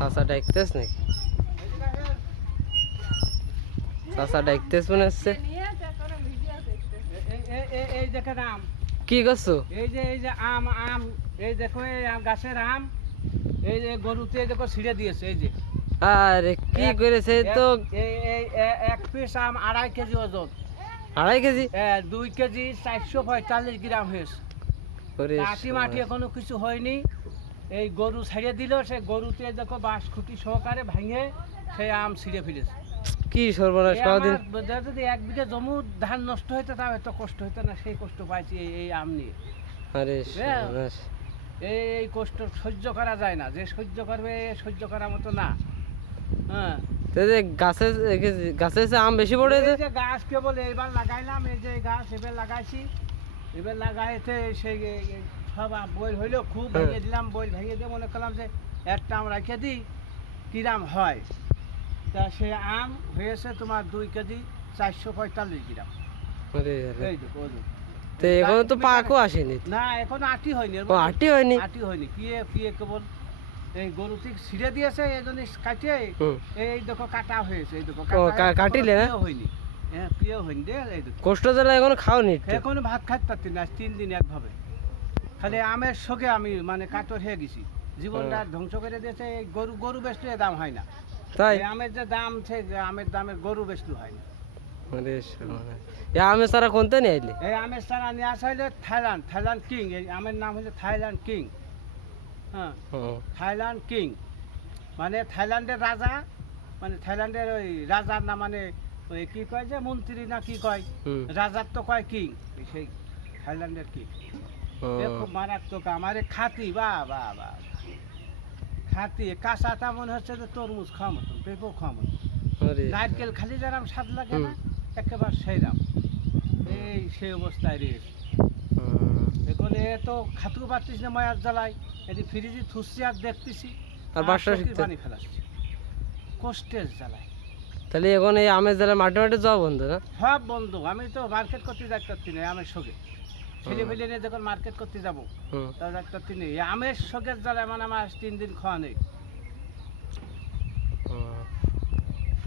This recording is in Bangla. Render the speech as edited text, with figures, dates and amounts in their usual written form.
চাচা ডাকতেছ নাকি? চাচা ডাকতেছ মনে হচ্ছে। এই দেখেন আম, কি করছো? এই যে আম আম, এই দেখো এই গাছের আম, এই যে গরুতে দেখো ছিঁড়ে দিয়েছে। এই যে আরে কি করেছে তো? এই এক পিস আম 2.5 কেজি ওজন। 2.5 কেজি? 2 কেজি 445 গ্রাম হয়েছে। ওরে কাটি মাটি এখনো কিছু হয়নি। এই গরু ছেড়ে দিল, সে গরুতে দেখো বাঁশ খুঁটি সহকারে ভাঙে সেই আম ছিঁড়ে ফেলেছে। কি সর্বনাশ! কদিন যদি 1 বিঘা জমি ধান নষ্ট হইতো তাও এত কষ্ট হইতো না, সেই কষ্ট পাইছি এই আম নিয়ে। আরে সর্বনাশ! এই কষ্ট সহ্য করা যায় না, যে সহ্য করবে সহ্য করার মতো না। হ্যাঁ, গাছে আম বেশি পড়েছে। এই যে গাছ কেবল এইবার লাগাইলাম, এই যে গাছ এবার লাগাইছি, এবার লাগাইতে সেই সব বইল হইলো, খুব ভেঙে দিলাম। বইল ভেঙে দিয়ে মনে করলাম যে একটা আম রেখে দিই, কিরাম হয়। তা সে আম হয়েছে তোমার 2 কেজি 445 গ্রাম। এই দেখো, ওই দেখো। তো এখনো তো পাকও আসেনি। না, এখন আটি হয়নি। ও আটি হয়নি? আটি হয়নি, পিয়ে কেবল এই গরু থেকে ছিঁড়ে দিয়েছে, এই জন্য কাটিয়ে এই দেখো কাটা হয়েছে। এই দেখো কাটিলে না? হয়নি, হ্যাঁ পিয়ে হয়নি রে। এই দেখো কষ্ট জ্বালা এখনো খাওনি? এখনো ভাত খাইতে পারছি না, 3 দিন একভাবে। খালি আমের শোকে আমি মানে কাতর হয়ে গেছি, জীবনটা ধ্বংস করে দিয়েছে। এই গরু বেচলে দাম হয় না, তাই আমের যে দাম, সেই আমের দামের গরু বেচলে হয় না। আমের সারা কোনটা নিয়ে আইলি? এই আমের চারা নিয়ে আসা হইলে থাইল্যান্ড কিং। এই আমের নাম হচ্ছে থাইল্যান্ড কিং। হ্যাঁ, থাইল্যান্ড কিং মানে থাইল্যান্ডের রাজা, মানে থাইল্যান্ডের ওই রাজার না, মানে ওই কি কয় যে মন্ত্রী না কি কয়, রাজার তো কয় কিং, সেই থাইল্যান্ডের কিং। খুব মারাত্মক আমারে খাতি, বা বা বা খাতি। কাঁচাটা মনে হচ্ছে যে তরমুজ খাওয়া মতন, পেঁপো খাওয়া মতন। নারকেল খালি যেরাম স্বাদ লাগে না, একেবারে সেইরাম। এই সেই অবস্থায় রয়েছে এখন। এ তো খাতেও পারতিস না, মায়ার জ্বালায়। এটি ফ্রিজে থুসছি আর দেখতেছি, আর বাসা পানি ফেলাচ্ছি কষ্টের জ্বালায়। তাহলে এখন এই আমের জ্বালা মাঠে যাওয়া বন্ধ না? সব বন্ধু। আমি তো মার্কেট করতে যাইতে পারছি না আমের শোকে। ছেলে ফেলে নিয়ে যখন মার্কেট করতে যাবো তা যাইতে পারছি না। আমের শোকের জ্বালায় মানে আমার 3 দিন খাওয়া নেই।